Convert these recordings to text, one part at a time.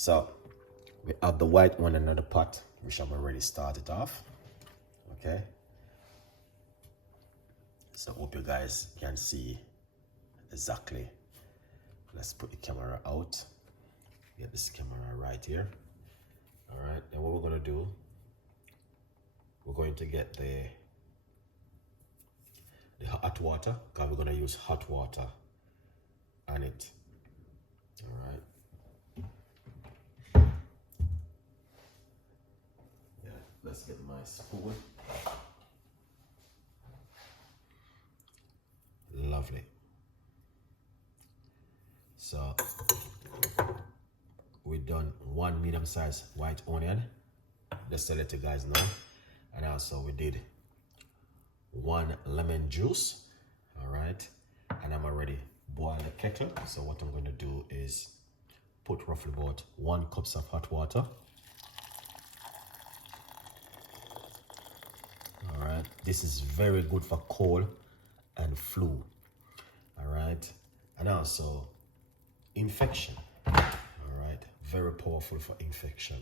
So we have the white one in another pot, which I've already started off. Okay. So hope you guys can see exactly. Let's put the camera out. Get this camera right here. All right. And what we're gonna do, we're going to get the hot water, because we're gonna use hot water on it. All right. Yeah, let's get my spoon. Lovely. So we've done 1 medium-sized white onion, just to let you guys know. And also we did 1 lemon juice. All right. And I'm already boiled the kettle. So what I'm going to do is put roughly about 1 cup of hot water. All right. This is very good for cold and flu. All right. And also infection. All right. Very powerful for infection.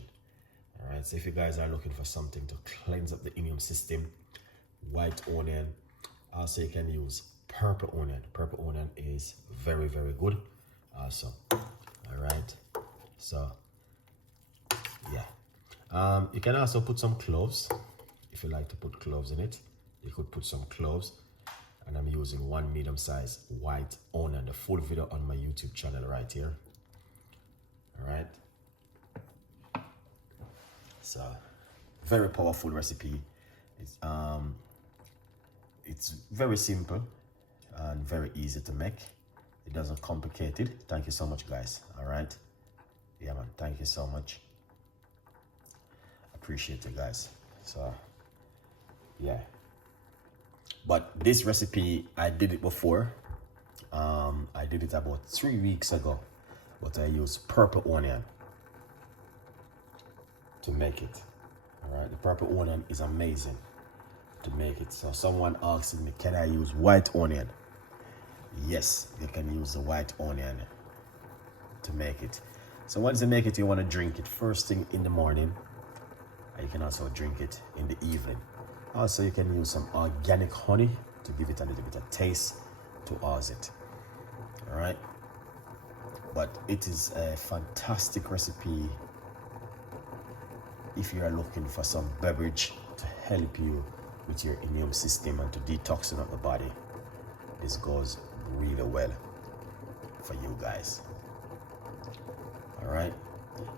All right. So if you guys are looking for something to cleanse up the immune system, white onion. Also, you can use purple onion. Purple onion is very, very good also. All right. So yeah, you can also put some cloves. If you like to put cloves in it, you could put some cloves. And I'm using 1 medium-sized white onion. The full video on my YouTube channel right here. All right. So very powerful recipe. It's very simple and very easy to make. It doesn't complicate it. Thank you so much, guys. All right. Yeah, man. Thank you so much. Appreciate it, guys. So yeah. But this recipe, I did it before. I did it about 3 weeks ago. But I used purple onion to make it. All right. The purple onion is amazing to make it. So someone asked me, can I use white onion? Yes, you can use the white onion to make it. So once you make it, you want to drink it first thing in the morning. And you can also drink it in the evening. Also, you can use some organic honey to give it a little bit of taste towards it. All right. But it is a fantastic recipe if you are looking for some beverage to help you with your immune system and to detoxing up the body. This goes really well for you guys. All right.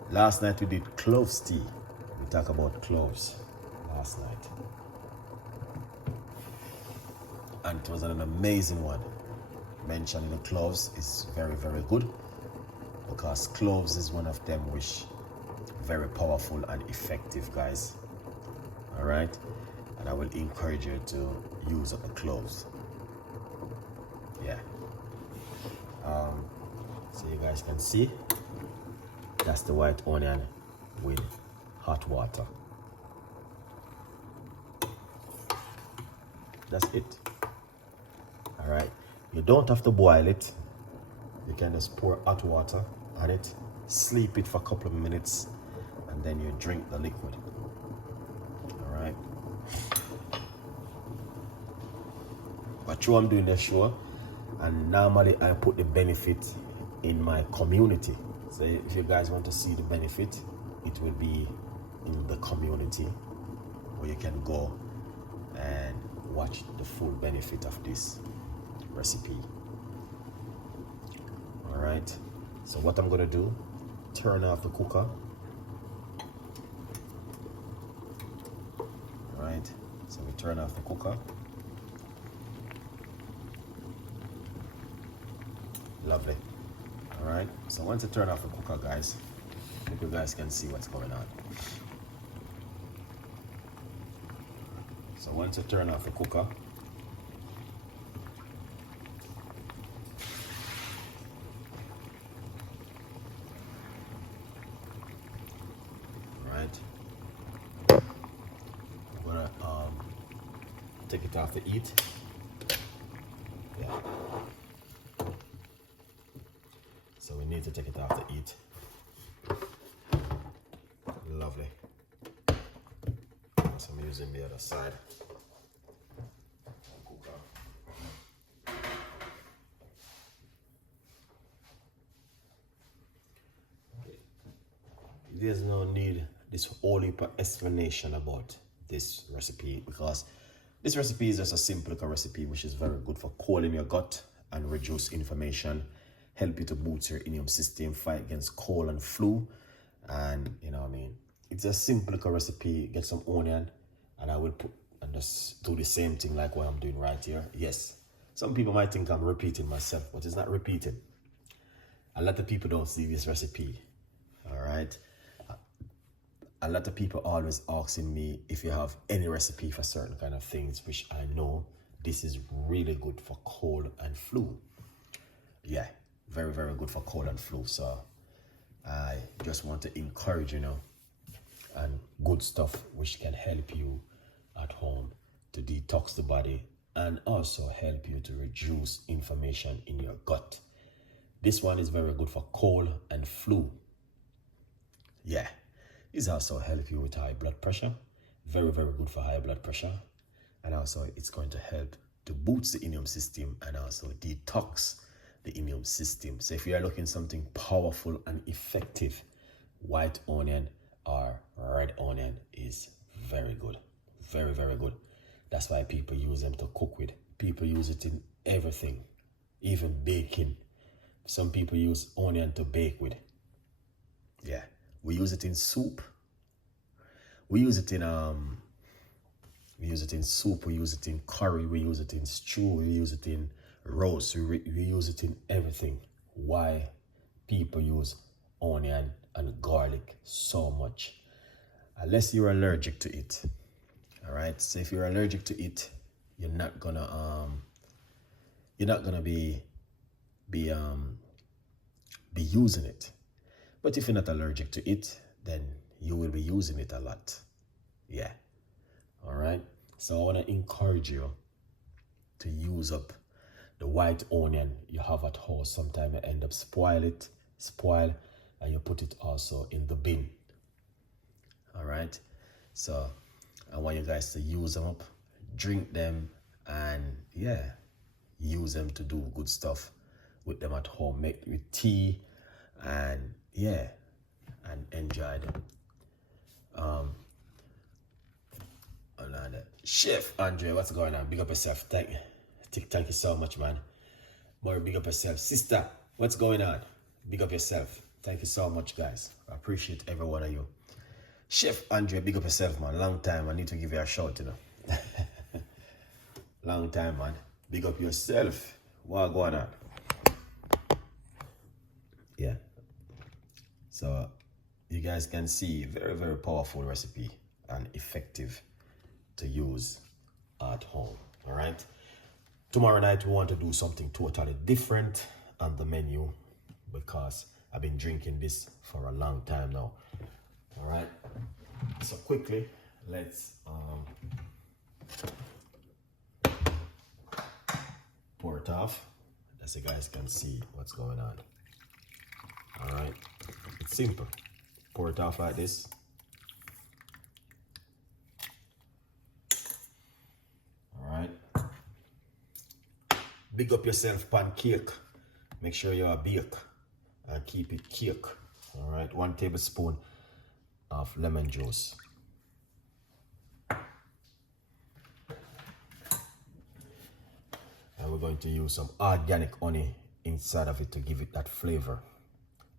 Last night we did cloves tea. We talked about cloves last night. And it was an amazing one. Mentioning the cloves is very, very good, because cloves is one of them which very powerful and effective, guys. All right. And I will encourage you to use up the cloves. Yeah. So you guys can see that's the white onion with hot water. That's it. All right. You don't have to boil it. You can just pour hot water on it, sleep it for a couple of minutes, and then you drink the liquid. All right. But I'm doing the show, and normally I put the benefit in my community. So if you guys want to see the benefit, it will be in the community where you can go and watch the full benefit of this recipe. All right. So what I'm gonna do, turn off the cooker. All right. So we turn off the cooker. Lovely. All right. So once you turn off the cooker, guys, I hope you guys can see what's going on. So once you turn off the cooker, take it off the heat. Yeah. So we need to take it off the heat. using the other side. There's no need this whole heap of explanation about this recipe, because this recipe is just a simple recipe which is very good for cold in your gut and reduce inflammation, help you to boost your immune system, fight against cold and flu. And you know what I mean, it's a simple recipe. Get some onion, and I will put and just do the same thing like what I'm doing right here. Yes, some people might think I'm repeating myself, but it's not repeating. A lot of people don't see this recipe. All right, a lot of people always asking me if you have any recipe for certain kind of things, which I know this is really good for cold and flu. Yeah, very, very good for cold and flu. So I just want to encourage, you know, and good stuff which can help you at home to detox the body and also help you to reduce inflammation in your gut. This one is very good for cold and flu. Yeah, it's also help you with high blood pressure. Very, very good for high blood pressure. And also it's going to help to boost the immune system and also detox the immune system. So if you are looking something powerful and effective, white onion or red onion is very good. Very, very good. That's why people use them to cook with. People use it in everything, even baking. Some people use onion to bake with. Yeah, we use it in soup. We use it in soup, we use it in curry, we use it in stew, we use it in roast, we use it in everything. Why people use onion and garlic so much? Unless you're allergic to it. All right, so if you're allergic to it, you're not gonna be using it. But if you're not allergic to it, then you will be using it a lot. Yeah. All right. So I want to encourage you to use up the white onion you have at home. Sometimes you end up spoil, and you put it also in the bin. All right. So I want you guys to use them up, drink them, and yeah, use them to do good stuff with them at home. Make with tea, and yeah, and enjoy them. Chef Andre, what's going on? Big up yourself. Thank you so much, man. More big up yourself. Sister, what's going on? Big up yourself. Thank you so much, guys. I appreciate every one of you. Chef Andre, big up yourself, man. Long time. I need to give you a shout, you know. Long time, man. Big up yourself. What's going on? Yeah. So you guys can see very, very powerful recipe and effective to use at home. All right. Tomorrow night we want to do something totally different on the menu because I've been drinking this for a long time now. All right. So quickly, let's pour it off, as you guys can see what's going on. All right. It's simple. Pour it off like this. All right. Big up yourself, pancake. Make sure you are bake and keep it cake. All right. 1 tablespoon of lemon juice. And we're going to use some organic honey inside of it to give it that flavor.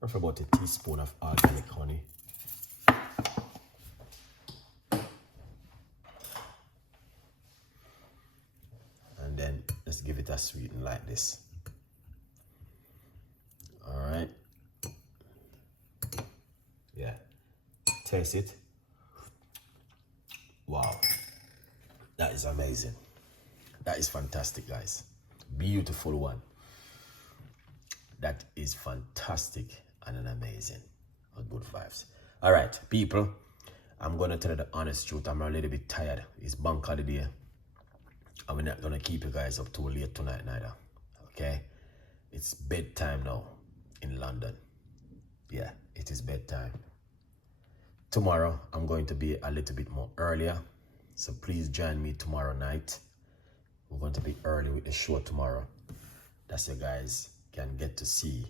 Roughly about a teaspoon of organic honey. And then let's give it a sweeten like this. All right. Yeah. Taste it. Wow. That is amazing. That is fantastic, guys. Beautiful one. That is fantastic and an amazing. Good vibes. All right, people. I'm going to tell you the honest truth. I'm a little bit tired. It's bank holiday. And we're not going to keep you guys up too late tonight neither. Okay? It's bedtime now in London. Yeah, it is bedtime. Tomorrow, I'm going to be a little bit more earlier. So please join me tomorrow night. We're going to be early with the show tomorrow. That's you guys can get to see